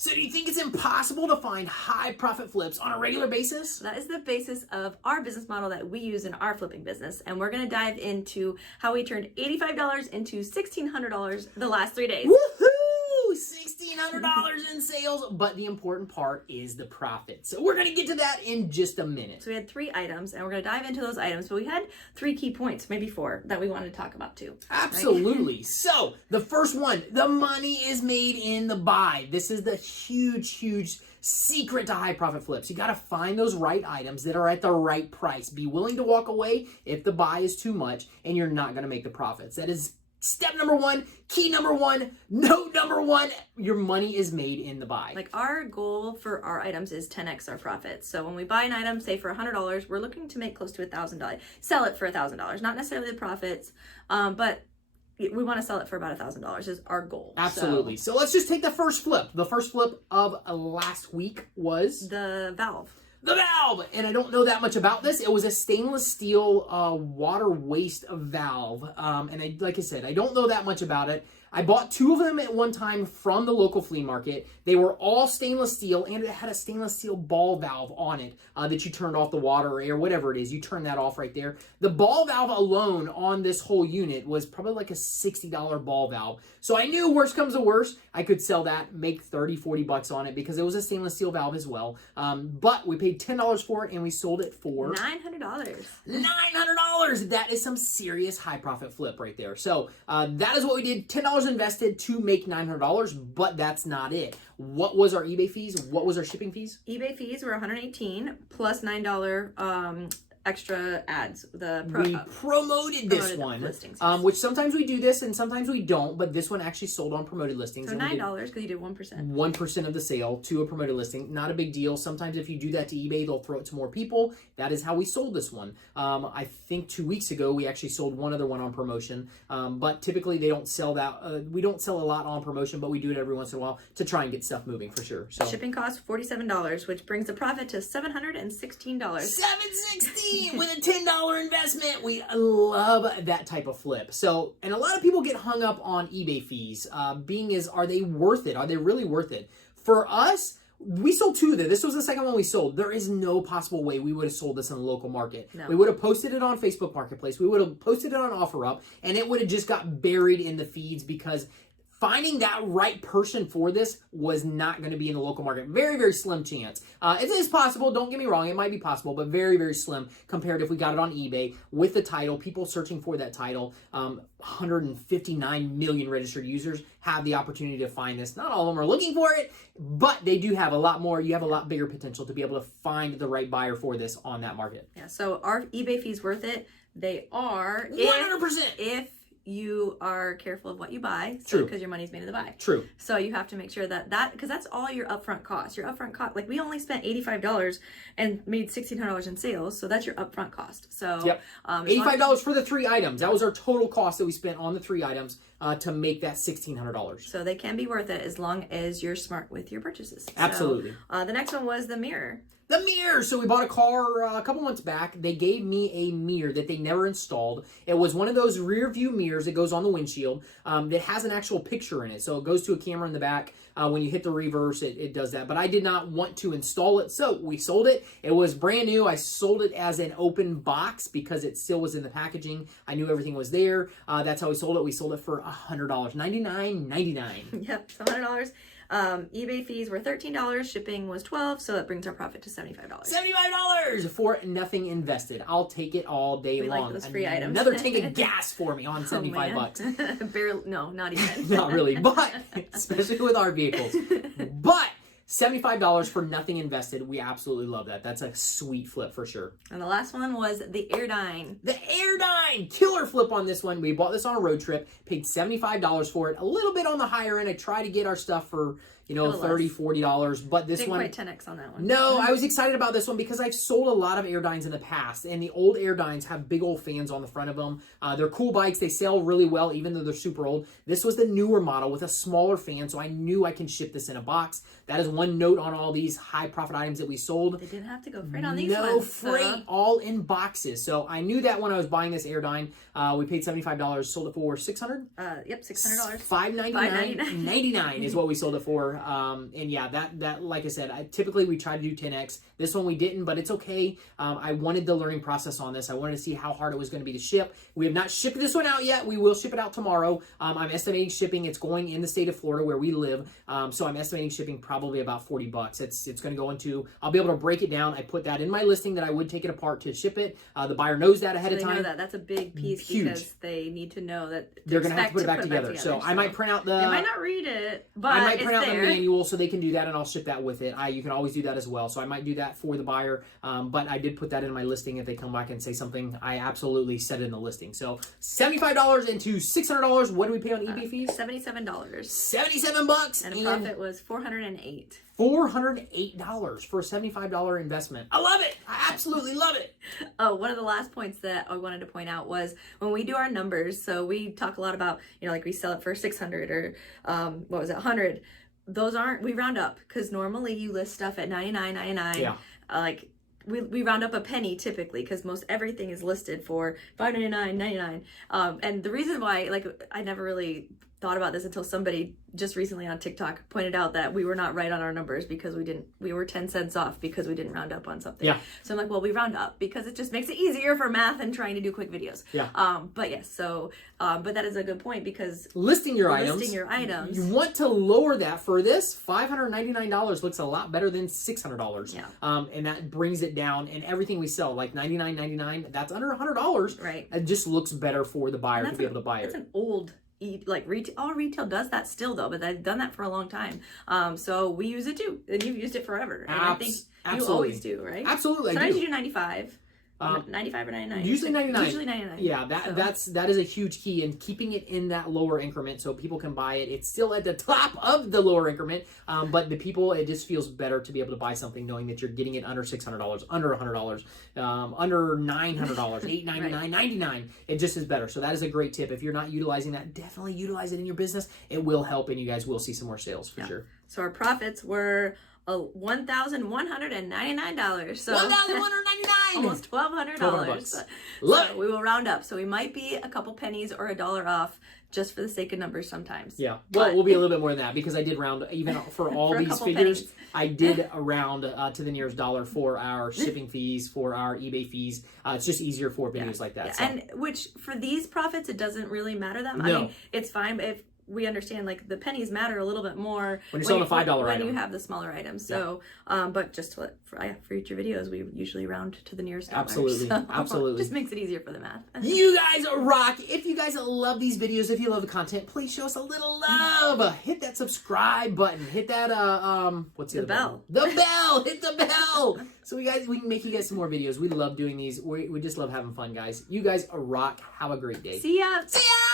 So do you think it's impossible to find high profit flips on a regular basis? That is the basis of our business model that we use in our flipping business. And we're going to dive into how we turned $85 into $1,600 the last 3 days. Woohoo! $1,600 in sales, but the important part is the profit. So we're going to get to that in just a minute. So we had 3 items, and we're going to dive into those items, but we had 3 key points, maybe 4, that we wanted to talk about too. Absolutely. Right? So the first one, the money is made in the buy. This is the huge secret to high profit flips. You got to find those right items that are at the right price. Be willing to walk away if the buy is too much and you're not going to make the profits. That is step number 1, key number 1, note number 1, your money is made in the buy. Like our goal for our items is 10x our profits. So when we buy an item, say for $100, we're looking to make close to $1,000. Sell it for $1,000, not necessarily the profits, but we want to sell it for about $1,000 is our goal. Absolutely. So let's just take the first flip. The first flip of last week was the valve. The valve! And I don't know that much about this. It was a stainless steel water waste valve. And like I said, I don't know that much about it. I bought 2 of them at one time from the local flea market. They were all stainless steel, and it had a stainless steel ball valve on it that you turned off the water or air, whatever it is. You turn that off right there. The ball valve alone on this whole unit was probably like a $60 ball valve. So I knew worst comes to worst, I could sell that, make 30, 40 bucks on it because it was a stainless steel valve as well. But we paid $10 for it, and we sold it for $900. $900! That is some serious high profit flip right there. So that is what we did. $10 invested to make $900, but that's not it. What was our eBay fees? What was our shipping fees? eBay fees were $118 plus $9 extra ads. We promoted this one, listings, which sometimes we do this and sometimes we don't, but this one actually sold on promoted listings. So $9 because you did 1%. 1% of the sale to a promoted listing. Not a big deal. Sometimes if you do that to eBay, they'll throw it to more people. That is how we sold this one. I think 2 weeks ago, we actually sold one other one on promotion, but typically they don't sell that. We don't sell a lot on promotion, but we do it every once in a while to try and get stuff moving for sure. So shipping cost $47, which brings the profit to $716. $716 with a $10 investment. We love that type of flip. So, and a lot of people get hung up on eBay fees. Are they worth it? Are they really worth it? For us, we sold 2 of them. This was the second one we sold. There is no possible way we would have sold this in the local market. No. We would have posted it on Facebook Marketplace. We would have posted it on OfferUp, and it would have just got buried in the feeds because finding that right person for this was not going to be in the local market. Very slim chance. It is possible, don't get me wrong, it might be possible, but very slim compared if we got it on eBay with the title, people searching for that title. 159 million registered users have the opportunity to find this. Not all of them are looking for it, but they do have a lot more. You have a lot bigger potential to be able to find the right buyer for this on that market. Yeah, so are eBay fees worth it? They are 100%. If you are careful of what you buy. True. Because your money's made in the buy. True. So you have to make sure that because that's all your upfront costs. Your upfront cost, like we only spent $85 and made $1,600 in sales. So that's your upfront cost. So yep. $85 for the 3 items. That was our total cost that we spent on the 3 items to make that $1,600. So they can be worth it as long as you're smart with your purchases. Absolutely. So, the next one was the mirror. The mirror. So we bought a car a couple months back. They gave me a mirror that they never installed. It was one of those rear view mirrors that goes on the windshield that has an actual picture in it. So it goes to a camera in the back. When you hit the reverse, it does that. But I did not want to install it, so we sold it. It was brand new. I sold it as an open box because it still was in the packaging. I knew everything was there. That's how we sold it. We sold it for $100, $99.99. Yep, so $100. eBay fees were $13, shipping was $12, so that brings our profit to $75. $75 for nothing invested. I'll take it all day long. Like those free items. Another tank of gas for me on 75 bucks. Barely, no, not even. Not really, but especially with our vehicles. But $75 for nothing invested. We absolutely love that. That's a sweet flip for sure. And the last one was the Airdyne. The Airdyne! Killer flip on this one. We bought this on a road trip, paid $75 for it. A little bit on the higher end. I try to get our stuff for, $30, $40, but this one... Didn't quite 10x on that one. No, I was excited about this one because I've sold a lot of Airdynes in the past, and the old Airdynes have big old fans on the front of them. They're cool bikes. They sell really well, even though they're super old. This was the newer model with a smaller fan, so I knew I can ship this in a box. That is one note on all these high profit items that we sold. They didn't have to go freight on these No ones. freight, all in boxes. So I knew that when I was buying this Airdyne. We paid $75, sold it for $600. Yep, $600. $599.99 is what we sold it for. And yeah, that like I said, typically we try to do 10x. This one we didn't, but it's okay. I wanted the learning process on this. I wanted to see how hard it was going to be to ship. We have not shipped this one out yet. We will ship it out tomorrow. I'm estimating shipping. It's going in the state of Florida where we live. So I'm estimating shipping probably about $40. It's going to go into, I'll be able to break it down. I put that in my listing that I would take it apart to ship it. The buyer knows that ahead of time. Know that. That's a big piece. Huge. Because they need to know that they're going to have to put it back together. So I might print out the... They might not read it, but I might print out there. the manual so they can do that, and I'll ship that with it. You can always do that as well. So I might do that for the buyer, but I did put that in my listing. If they come back and say something, I absolutely said it in the listing. So $75 into $600. What do we pay on eBay fees? $77. $77. And a profit was $408. $408 for a $75 investment. I love it. I absolutely love it. Oh, one of the last points that I wanted to point out was when we do our numbers. So we talk a lot about, like we sell it for 600 or what was it, 100. Those aren't, we round up because normally you list stuff at 99.99. Yeah. Like we round up a penny typically because most everything is listed for $5.99, $99. And the reason why, like, I never really thought about this until somebody just recently on TikTok pointed out that we were not right on our numbers because we were 10 cents off because we didn't round up on something. Yeah. So I'm like, well, we round up because it just makes it easier for math and trying to do quick videos. Yeah. But yes, so but that is a good point because listing your items. You want to lower that for this. $599 looks a lot better than $600. Yeah. And that brings it down, and everything we sell, like $99.99, that's under $100. Right. It just looks better for the buyer to be able to buy it. It's an old retail. All retail does that still though, but they've done that for a long time. So we use it too, and you've used it forever. And I think you always do, right? Absolutely. Sometimes you do 95. 95 or 99. Usually 99. Usually 99. Yeah, that is a huge key in keeping it in that lower increment so people can buy it. It's still at the top of the lower increment, but the people, it just feels better to be able to buy something knowing that you're getting it under $600, under $100, under $900, $899, right. $99. It just is better. So that is a great tip. If you're not utilizing that, definitely utilize it in your business. It will help, and you guys will see some more sales for sure. So our profits were $1,199. So $1,199. Almost $1,200. Look, we will round up. So we might be a couple pennies or $1 off just for the sake of numbers sometimes. Yeah. Well, we'll be a little bit more than that because I did round, even for all for these figures, pennies. I did round to the nearest dollar for our shipping fees, for our eBay fees. It's just easier for videos like that. Yeah. So. And which for these profits, it doesn't really matter that much. No. I mean, it's fine if we understand like the pennies matter a little bit more when you're selling a $5 item. When you have the smaller items. So, but just for future videos, we usually round to the nearest dollar. Absolutely. So Absolutely. Just makes it easier for the math. You guys rock. If you guys love these videos, if you love the content, please show us a little love. Hit that subscribe button. Hit that, what's the other bell. Button? The bell. Hit the bell. So we can make you guys some more videos. We love doing these. We just love having fun, guys. You guys rock. Have a great day. See ya. See ya.